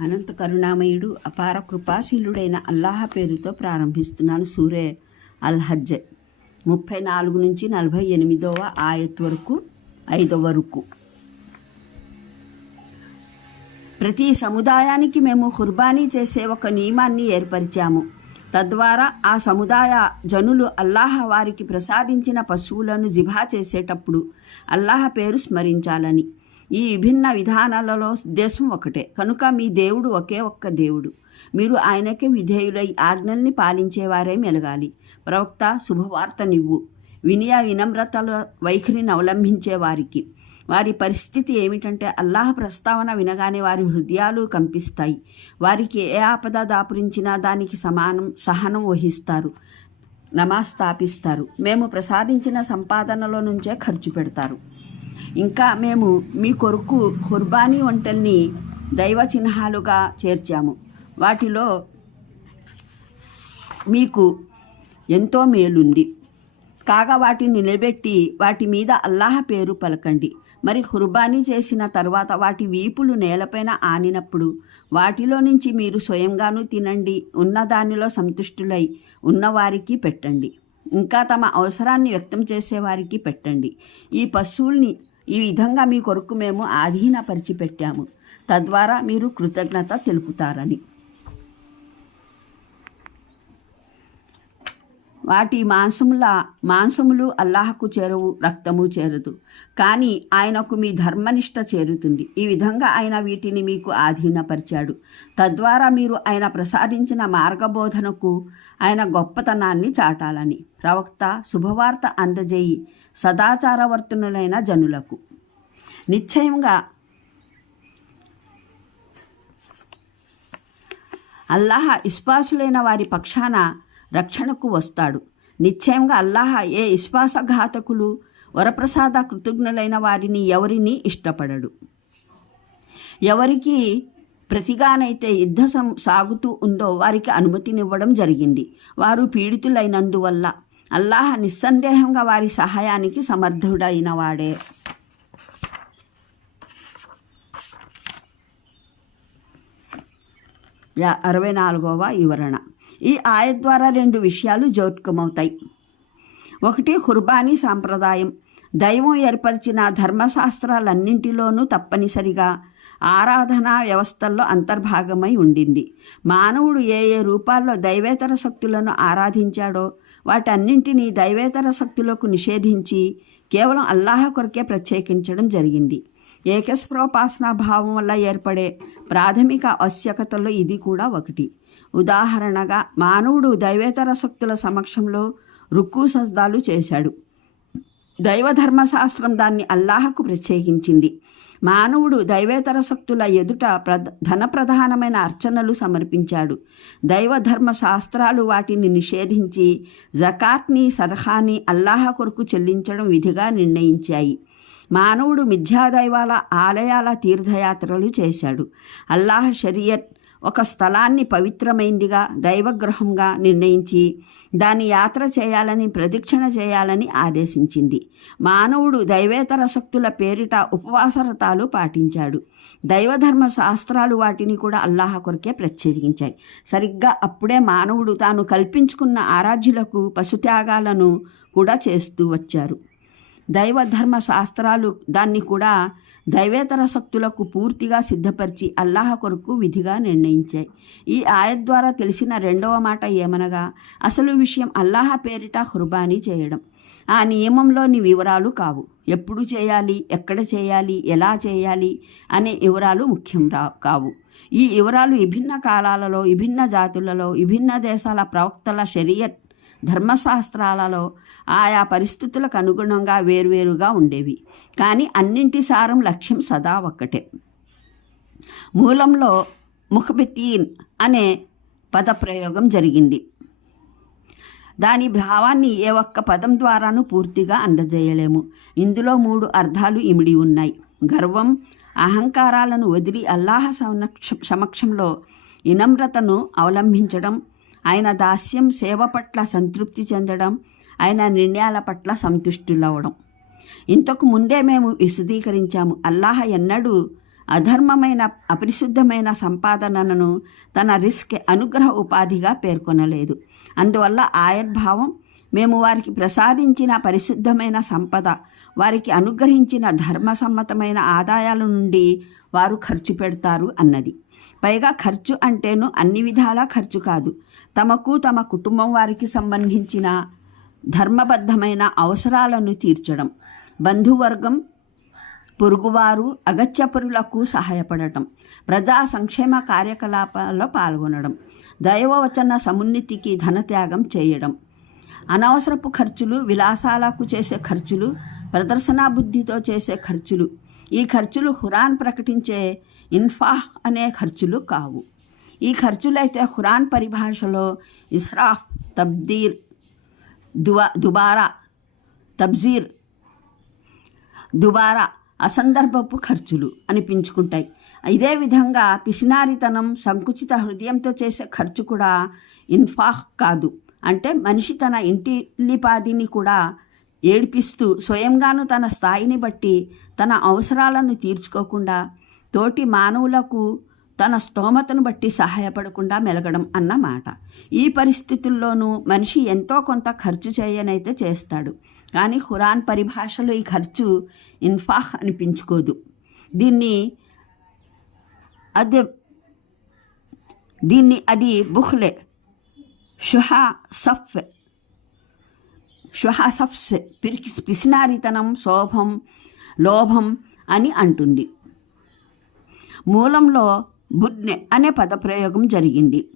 అనంత కరుణామయుడు అపార కృపాశీలుడైన అల్లాహ పేరుతో ప్రారంభిస్తున్నాను సూరే అల్ హజ్ ముప్పై నాలుగు నుంచి నలభై ఎనిమిదవ ఆయత్ వరకు ఐదవ వరకు ప్రతి సముదాయానికి మేము కుర్బానీ చేసే ఒక నియమాన్ని ఏర్పరిచాము. తద్వారా ఆ సముదాయ జనులు అల్లాహ వారికి ప్రసాదించిన పశువులను జిభా చేసేటప్పుడు అల్లాహ పేరు స్మరించాలని. ఈ విభిన్న విధానాలలో ఉద్దేశం ఒకటే. కనుక మీ దేవుడు ఒకే ఒక్క దేవుడు. మీరు ఆయనకే విధేయులై ఆజ్ఞల్ని పాలించేవారే మెలగాలి. ప్రవక్త శుభవార్త నివ్వు. వినయ వినమ్రతల వైఖరిని అవలంబించే వారికి. వారి పరిస్థితి ఏమిటంటే అల్లాహ్ ప్రస్తావన వినగానే వారి హృదయాలు కంపిస్తాయి. వారికి ఏ ఆపద దాపురించినా దానికి సమానం సహనం వహిస్తారు. నమాజ్ స్థాపిస్తారు. మేము ప్రసాదించిన సంపాదనలో నుంచే ఖర్చు పెడతారు. ఇంకా మేము మీ కొరకు హుర్బానీ వంటల్ని దైవ చిహ్నాలుగా చేర్చాము. వాటిలో మీకు ఎంతో మేలుంది. కాగా వాటిని నిలబెట్టి వాటి మీద అల్లాహ పేరు పలకండి. మరి కుర్బానీ చేసిన తర్వాత వాటి వీపులు నేలపైన ఆనినప్పుడు వాటిలో నుంచి మీరు స్వయంగాను తినండి ఉన్న దానిలో సంతుష్టులై ఉన్నవారికి పెట్టండి. ఇంకా తమ అవసరాన్ని వ్యక్తం చేసేవారికి పెట్టండి. ఈ పశువుల్ని ఈ విధంగా మీ కొరకు మేము ఆధీనపరిచి పెట్టాము తద్వారా మీరు కృతజ్ఞత తెలుపుతారని. వాటి మాంసముల మాంసములు అల్లాహకు చేరవు రక్తము చేరదు. కానీ ఆయనకు మీ ధర్మనిష్ట చేరుతుంది. ఈ విధంగా ఆయన వీటిని మీకు ఆధీనపరిచాడు. తద్వారా మీరు ఆయన ప్రసాదించిన మార్గబోధనకు ఆయన గొప్పతనాన్ని చాటాలని. ప్రవక్త శుభవార్త అందజేయి సదాచారవర్తనులైన జనులకు. నిశ్చయంగా అల్లాహ ఇస్పాసులైన వారి పక్షాన రక్షణకు వస్తాడు. నిశ్చయంగా అల్లాహ ఏ విశ్వాసఘాతకులు వరప్రసాద కృతజ్ఞులైన వారిని ఎవరిని ఇష్టపడడు. ఎవరికి ప్రతిగానైతే యుద్ధ సం సాగుతూ ఉందో వారికి అనుమతినివ్వడం జరిగింది. వారు పీడితులైనందువల్ల అల్లాహ నిస్సందేహంగా వారి సహాయానికి సమర్థుడైన వాడే. యా- అరవై నాలుగవ వివరణ. ఈ ఆయ ద్వారా రెండు విషయాలు జోట్కమవుతాయి ఒకటి హుర్బానీ సాంప్రదాయం. దైవం ఏర్పరిచిన ధర్మశాస్త్రాలన్నింటిలోనూ తప్పనిసరిగా ఆరాధనా వ్యవస్థల్లో అంతర్భాగమై ఉండింది. మానవుడు ఏ ఏ రూపాల్లో దైవేతర శక్తులను ఆరాధించాడో వాటన్నింటినీ దైవేతర శక్తులకు నిషేధించి కేవలం అల్లాహ కొరకే ప్రత్యేకించడం జరిగింది. ఏకస్ప్రోపాసనా భావం వల్ల ఏర్పడే ప్రాథమిక ఆవశ్యకతల్లో ఇది కూడా ఒకటి. ఉదాహరణగా మానవుడు దైవేతర శక్తుల సమక్షంలో రుక్కు సజ్దాలు చేశాడు. దైవధర్మశాస్త్రం దాన్ని అల్లాహకు ప్రత్యేకించింది. మానవుడు దైవేతర శక్తుల ఎదుట ప్రధ ధనప్రధానమైన అర్చనలు సమర్పించాడు. దైవధర్మ శాస్త్రాలు వాటిని నిషేధించి జకాత్ని సర్హాని అల్లాహ కొరకు చెల్లించడం విధిగా నిర్ణయించాయి. మానవుడు మిథ్యాదైవాల ఆలయాల తీర్థయాత్రలు చేశాడు. అల్లాహ్ షరియత్ ఒక స్థలాన్ని పవిత్రమైందిగా దైవగ్రహంగా నిర్ణయించి దాని యాత్ర చేయాలని ప్రదక్షిణ చేయాలని ఆదేశించింది. మానవుడు దైవేతర శక్తుల పేరిట ఉపవాసరతాలు పాటించాడు. దైవధర్మ శాస్త్రాలు వాటిని కూడా అల్లాహ కొరకే ప్రత్యేకించాయి. సరిగ్గా అప్పుడే మానవుడు తాను కల్పించుకున్న ఆరాధ్యులకు పశుత్యాగాలను కూడా చేస్తూ వచ్చారు. దైవధర్మ శాస్త్రాలు దాన్ని కూడా దైవేతర శక్తులకు పూర్తిగా సిద్ధపరిచి అల్లాహ కొరకు విధిగా నిర్ణయించాయి. ఈ ఆయత్ ద్వారా తెలిసిన రెండవ మాట ఏమనగా అసలు విషయం అల్లాహ పేరిట హుర్బానీ చేయడం. ఆ నియమంలోని వివరాలు కావు. ఎప్పుడు చేయాలి ఎక్కడ చేయాలి ఎలా చేయాలి అనే వివరాలు ముఖ్యం రా కావు. ఈ వివరాలు విభిన్న కాలాలలో విభిన్న జాతులలో విభిన్న దేశాల ప్రవక్తల షరియత్ ధర్మశాస్త్రాలలో ఆయా పరిస్థితులకు అనుగుణంగా వేర్వేరుగా ఉండేవి. కానీ అన్నింటి సారం లక్ష్యం సదా ఒక్కటే. మూలంలో ముఖబితీన్ అనే పదప్రయోగం జరిగింది. దాని భావాన్ని ఏ ఒక్క పదం ద్వారాను పూర్తిగా అందజేయలేము. ఇందులో మూడు అర్థాలు ఇమిడి ఉన్నాయి. గర్వం అహంకారాలను వదిలి అల్లాహ సమక్ష సమక్షంలో వినమ్రతను అవలంబించడం ఆయన దాస్యం సేవ పట్ల సంతృప్తి చెందడం ఆయన నిర్ణయాల పట్ల సంతుష్టులవడం. ఇంతకు ముందే మేము విశదీకరించాము. అల్లాహ ఎన్నడూ అధర్మమైన అపరిశుద్ధమైన సంపాదనలను తన రిస్క్ అనుగ్రహ ఉపాధిగా పేర్కొనలేదు. అందువల్ల ఆయద్భావం మేము వారికి ప్రసాదించిన పరిశుద్ధమైన సంపద వారికి అనుగ్రహించిన ధర్మసమ్మతమైన ఆదాయాల నుండి వారు ఖర్చు పెడతారు అన్నది. పైగా ఖర్చు అంటేను అన్ని విధాలా ఖర్చు కాదు. తమకు తమ కుటుంబం వారికి సంబంధించిన ధర్మబద్ధమైన అవసరాలను తీర్చడం బంధువర్గం పొరుగువారు అగత్యపరులకు సహాయపడటం ప్రజా సంక్షేమ కార్యకలాపాల్లో పాల్గొనడం దైవవచన సమున్నతికి ధనత్యాగం చేయడం అనవసరపు ఖర్చులు విలాసాలకు చేసే ఖర్చులు ప్రదర్శనా బుద్ధితో చేసే ఖర్చులు ఈ ఖర్చులు హురాన్ ప్రకటించే ఇన్ఫాహ్ అనే ఖర్చులు కావు. ఈ ఖర్చులైతే ఖురాన్ పరిభాషలో ఇస్రాఫ్ తబ్దీర్ దువా దుబారా తబ్జీర్ దుబారా అసందర్భపు ఖర్చులు అనిపించుకుంటాయి. ఇదే విధంగా పిసినారితనం సంకుచిత హృదయంతో చేసే ఖర్చు కూడా ఇన్ఫాహ్ కాదు. అంటే మనిషి తన ఇంటిల్లిపాదిని కూడా ఏడిపిస్తూ స్వయంగాను తన స్థాయిని బట్టి తన అవసరాలను తీర్చుకోకుండా తోటి మానవులకు తన స్తోమతను బట్టి సహాయపడకుండా మెలగడం అన్నమాట ఈ పరిస్థితుల్లోనూ మనిషి ఎంతో కొంత ఖర్చు చేయనైతే చేస్తాడు. కానీ ఖురాన్ పరిభాషలో ఈ ఖర్చు ఇన్ఫాహ్ అనిపించుకోదు. దీన్ని అదే దీన్ని అది బుహ్లే షుహా సఫ్ షుహా సఫ్స్ పిరికి పిసినారితనం శోభం లోభం అని అంటుంది. మూలంలో బుడ్నె అనే పదప్రయోగం జరిగింది.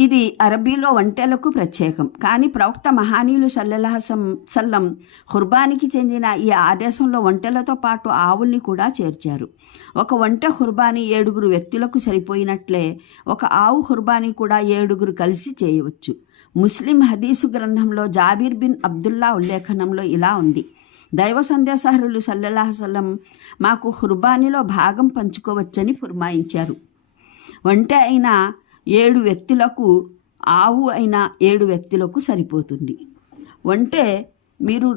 ఇది అరబీలో వంటలకు ప్రత్యేకం. కానీ ప్రవక్త మహానీయులు సల్లెలహసం సల్లం హుర్బానికి చెందిన ఈ ఆదేశంలో వంటలతో పాటు ఆవుల్ని కూడా చేర్చారు. ఒక వంట హుర్బాని ఏడుగురు వ్యక్తులకు సరిపోయినట్లే ఒక ఆవు హుర్బాని కూడా ఏడుగురు కలిసి చేయవచ్చు. ముస్లిం హదీసు గ్రంథంలో జాబీర్ బిన్ అబ్దుల్లా ఉల్లేఖనంలో ఇలా ఉంది. దైవ సందేశహరులు సల్లెల్లాహసల్లం మాకు హుర్బానీలో భాగం పంచుకోవచ్చని ఫుర్మాయించారు. వంట అయిన ఏడు వ్యక్తులకు ఆవు అయిన ఏడు వ్యక్తులకు సరిపోతుంది. వంటే మీరు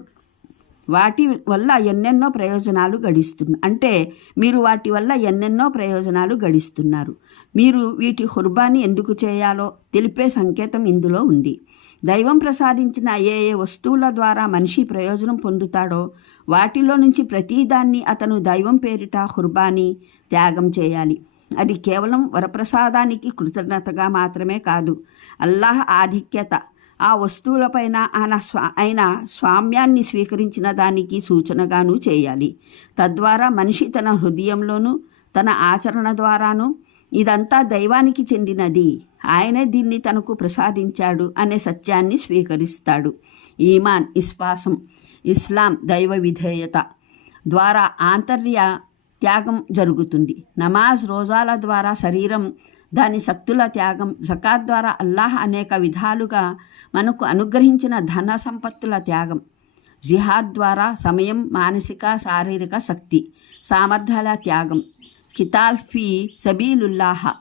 వాటి వల్ల ఎన్నెన్నో ప్రయోజనాలు గడిస్తున్నారు అంటే మీరు వాటి వల్ల ఎన్నెన్నో ప్రయోజనాలు గడిస్తున్నారు. మీరు వీటి హుర్బాని ఎందుకు చేయాలో తెలిపే సంకేతం ఇందులో ఉంది. దైవం ప్రసాదించిన ఏ ఏ వస్తువుల ద్వారా మనిషి ప్రయోజనం పొందుతాడో వాటిలో నుంచి ప్రతిదాన్ని అతను దైవం పేరిట హుర్బాని త్యాగం చేయాలి. అది కేవలం వరప్రసాదానికి కృతజ్ఞతగా మాత్రమే కాదు అల్లాహ్ ఆధిక్యత ఆ వస్తువులపైన ఆయన స్వా ఆయన స్వామ్యాన్ని స్వీకరించిన దానికి సూచనగాను చేయాలి. తద్వారా మనిషి తన హృదయంలోనూ తన ఆచరణ ద్వారాను ఇదంతా దైవానికి చెందినది. ఆయనే దీన్ని తనకు ప్రసాదించాడు అనే సత్యాన్ని స్వీకరిస్తాడు. ఈమాన్ విశ్వాసం ఇస్లాం దైవ విధేయత ద్వారా ఆంతర్య త్యాగం జరుగుతుంది. నమాజ్ రోజాల ద్వారా శరీరం దాని శక్తుల త్యాగం జకాత్ ద్వారా అల్లాహ్ అనేక విధాలుగా మనకు అనుగ్రహించిన ధన సంపత్తుల త్యాగం జిహాద్ ద్వారా సమయం మానసిక శారీరక శక్తి సామర్థ్యాల త్యాగం కితాల్ ఫీ సబీలుల్లాహ.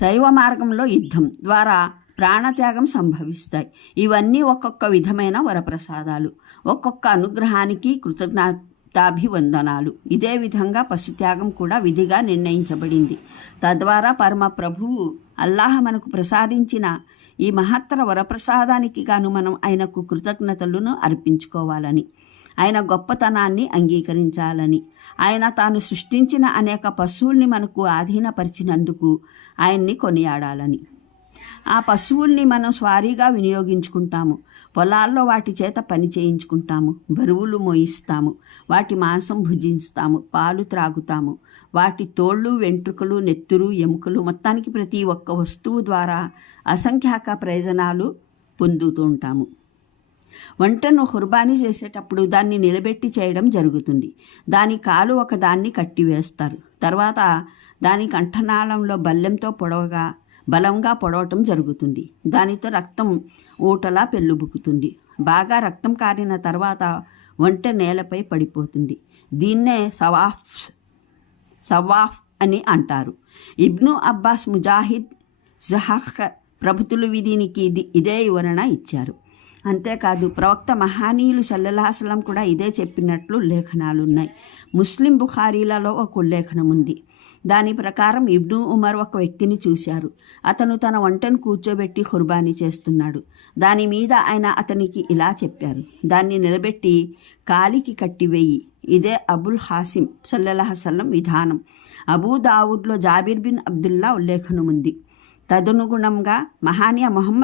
శైవ మార్గంలో యుద్ధం ద్వారా ప్రాణత్యాగం సంభవిస్తాయి. ఇవన్నీ ఒక్కొక్క విధమైన వరప్రసాదాలు ఒక్కొక్క అనుగ్రహానికి కృతజ్ఞతాభివందనాలు. ఇదే విధంగా పశుత్యాగం కూడా విధిగా నిర్ణయించబడింది. తద్వారా పరమ ప్రభువు అల్లాహ మనకు ప్రసాదించిన ఈ మహత్తర వరప్రసాదానికి గాను మనం ఆయనకు కృతజ్ఞతలను అర్పించుకోవాలని. ఆయన గొప్పతనాన్ని అంగీకరించాలని. ఆయన తాను సృష్టించిన అనేక పశువుల్ని మనకు ఆధీనపరిచినందుకు ఆయన్ని కొనియాడాలని. ఆ పశువుల్ని మనం స్వారీగా వినియోగించుకుంటాము. పొలాల్లో వాటి చేత పని చేయించుకుంటాము. బరువులు మోయిస్తాము. వాటి మాంసం భుజిస్తాము. పాలు త్రాగుతాము. వాటి తోళ్ళు వెంట్రుకలు నెత్తురు ఎముకలు మొత్తానికి ప్రతి ఒక్క వస్తువు ద్వారా అసంఖ్యాక ప్రయోజనాలు పొందుతూ ఉంటాము. వంటను హుర్బానీ చేసేటప్పుడు దాన్ని నిలబెట్టి చేయడం జరుగుతుంది. దాని కాలు ఒకదాన్ని కట్టివేస్తారు. తర్వాత దాని కంఠనాళంలో బల్లెంతో పొడవగా బలంగా పొడవటం జరుగుతుంది. దానితో రక్తం ఊటలా పెళ్ళుబుకుతుంది. బాగా రక్తం కారిన తర్వాత వంట నేలపై పడిపోతుంది. దీన్నే సవాఫ్ సవాఫ్ అని అంటారు. ఇబ్ను అబ్బాస్ ముజాహిద్ జహాక్ ప్రభుతులు దీనికి ఇది ఇదే వివరణ ఇచ్చారు. అంతేకాదు ప్రవక్త మహానీయులు సల్లల్లాహసలం కూడా ఇదే చెప్పినట్లు లేఖనాలు ఉన్నాయి ముస్లిం బుఖారీలలో ఒక ఉల్లేఖనం ఉంది దాని ప్రకారం ఇబ్ను ఉమర్ ఒక వ్యక్తిని చూశారు. అతను తన వంటను కూర్చోబెట్టి ఖుర్బానీ చేస్తున్నాడు. దాని మీద ఆయన అతనికి ఇలా చెప్పారు. దాన్ని నిలబెట్టి కాలికి కట్టివేయి. ఇదే అబుల్ హాసిం సల్లల్లాహసల్లం విధానం. అబూ దావుద్లో జాబిర్ బిన్ అబ్దుల్లా ఉల్లేఖనం ఉంది తదనుగుణంగా మహానియా మొహమ్మద్